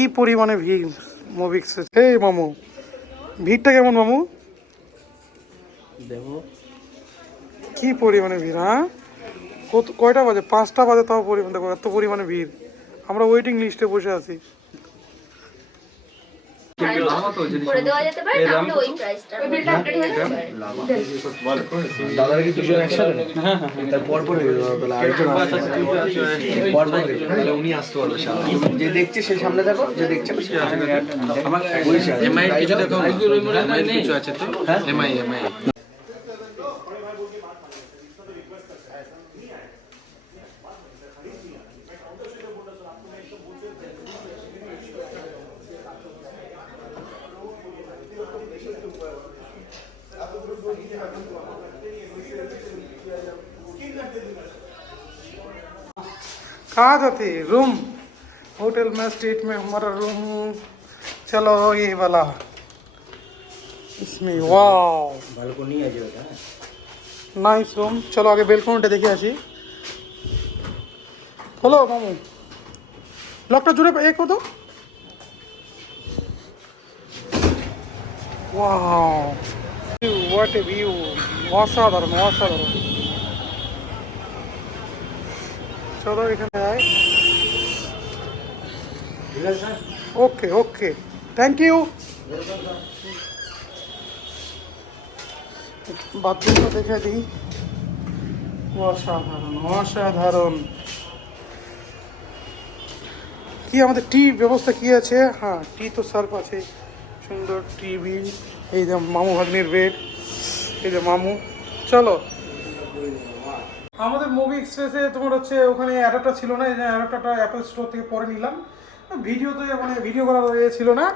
কি পরিমাণে ভিড় মুভি। এই মামু, ভিড়টা কেমন মামু? দেখো কি পরিমাণে ভিড়, হ্যাঁ? কয়টা বাজে? 5টা বাজে, তাও পরিমাণ দেখো, এত পরিমাণে ভিড়। আমরা ওয়েটিং লিস্টে বসে আছি। করে দেওয়া যেতে পারে, না হলে ওই প্রাইসটা আপডেট হয়ে যেতে পারে। দাদার কি দুজন একসাথে? তার পর পর হয়ে যাবে, তাহলে আরেকজন আসতে পর পর তাহলে উনি আসতে পারবে সামনে। যে দেখছে সে সামনে থাকো, যে দেখছে না সে আমার এমআই কিছু দেখো, এমআই কিছু আছে তো? হ্যাঁ এমআই कहाँ जाते? रूम, होटल में, स्ट्रीट में हमारा रूम। चलो ये वाला, इसमें वाओ बालकनी है जो है नाइस रूम। चलो आगे बेलकनिटा देखे आसी। खोलो मामू, लॉकटा जुड़े एक हो तो। वाओ व्हाट ए व्यू, অসাধারণ অসাধারণ। চলো এখানে আয়। ওকে ওকে, থ্যাংক ইউ। বাথরুমটা দেখে দিই। অসাধারণ অসাধারণ। কি আমাদের টি ব্যবস্থা কি আছে? হ্যাঁ, টি তো সার্ভ আছে, সুন্দর টিভি। এই যে মামু ভাগ্নির বেড, এই যে মামু। চলো, আমাদের মুভি এক্সপ্রেসে তোমার হচ্ছে ওখানে অ্যাডাপ্টার ছিল না, এই যে অ্যাডাপ্টারটা অ্যাপেল স্টোর থেকে পরে নিলাম। ভিডিওতে মানে ভিডিও করার ইয়ে ছিল না,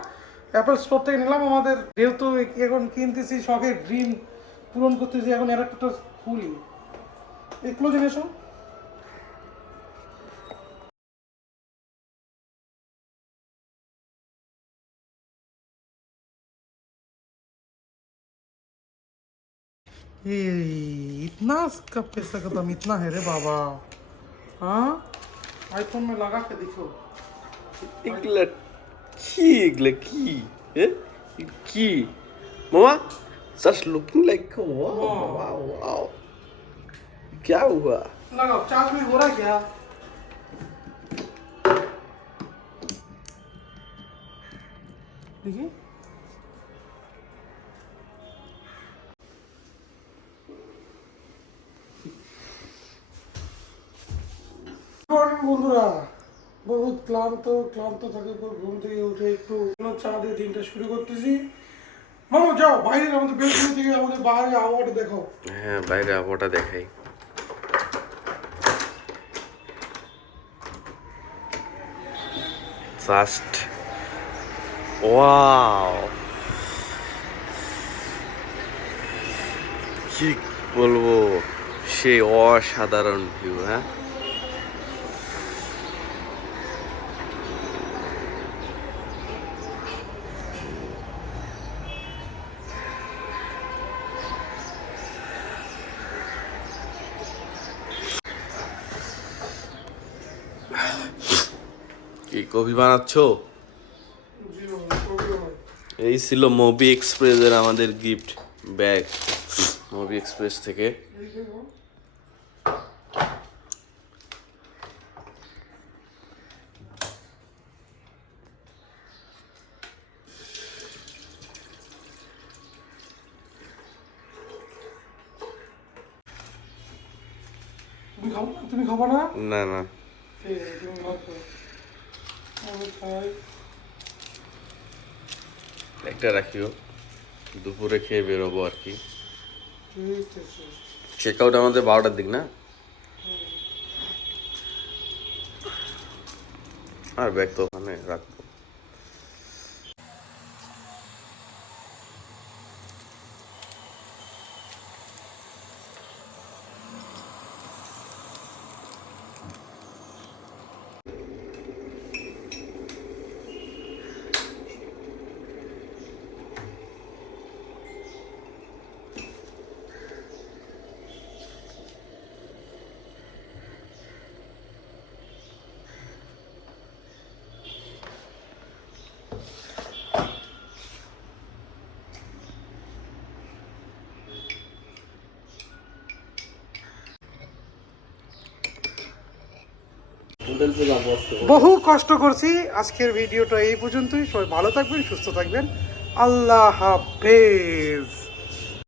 অ্যাপেল স্টোর থেকে নিলাম। আমাদের যেহেতু এখন কিনতেছি, শখের ড্রিম পূরণ করতেছি, এখন অ্যাডাপ্টারটা খুলি। এই ক্লোজ এসো। इतना का पैसा का दाम इतना है रे बाबा। हाँ, आईफोन में लगा के देखो। এগুলা কি? এগুলা কি? কি মামা? Just looking like wow. क्या हुआ? लगाओ, चार्ज में हो रहा है क्या? देखिए, বন্ধুরা, বহুত ক্লান্ত থাকে, ঘুম থেকে উঠে একটু চা দিয়ে দিনটা শুরু করতেছি। মামু যাও বাইরে, আমাদের বেলকনি থেকে আমাদের বাইরে আবহাওয়াটা দেখো। হ্যাঁ, বাইরে আবহাওয়াটা দেখাই। জাস্ট ওয়াও, কি বলবো, সেই অসাধারণ ভিউ। হ্যাঁ, কি কফি বানাচ্ছো? এই ছিল মুভি এক্সপ্রেসের আমাদের গিফট ব্যাগ, মুভি এক্সপ্রেস থেকে। তুমি খাবো না? না না, ঠিক আছে, তুমি খাও। আমি খাই। একটা রাখিও, দুপুরে খেয়ে বেরোবো আর কি। ঠিক আছে। চেক আউট আমাদের 12টার দিক না? আর ব্যাগ তো ওখানে রাখবো। বহু কষ্ট করছি। আজকের ভিডিওটা এই পর্যন্তই। সবাই ভালো থাকবেন, সুস্থ থাকবেন। আল্লাহ হাফেজ।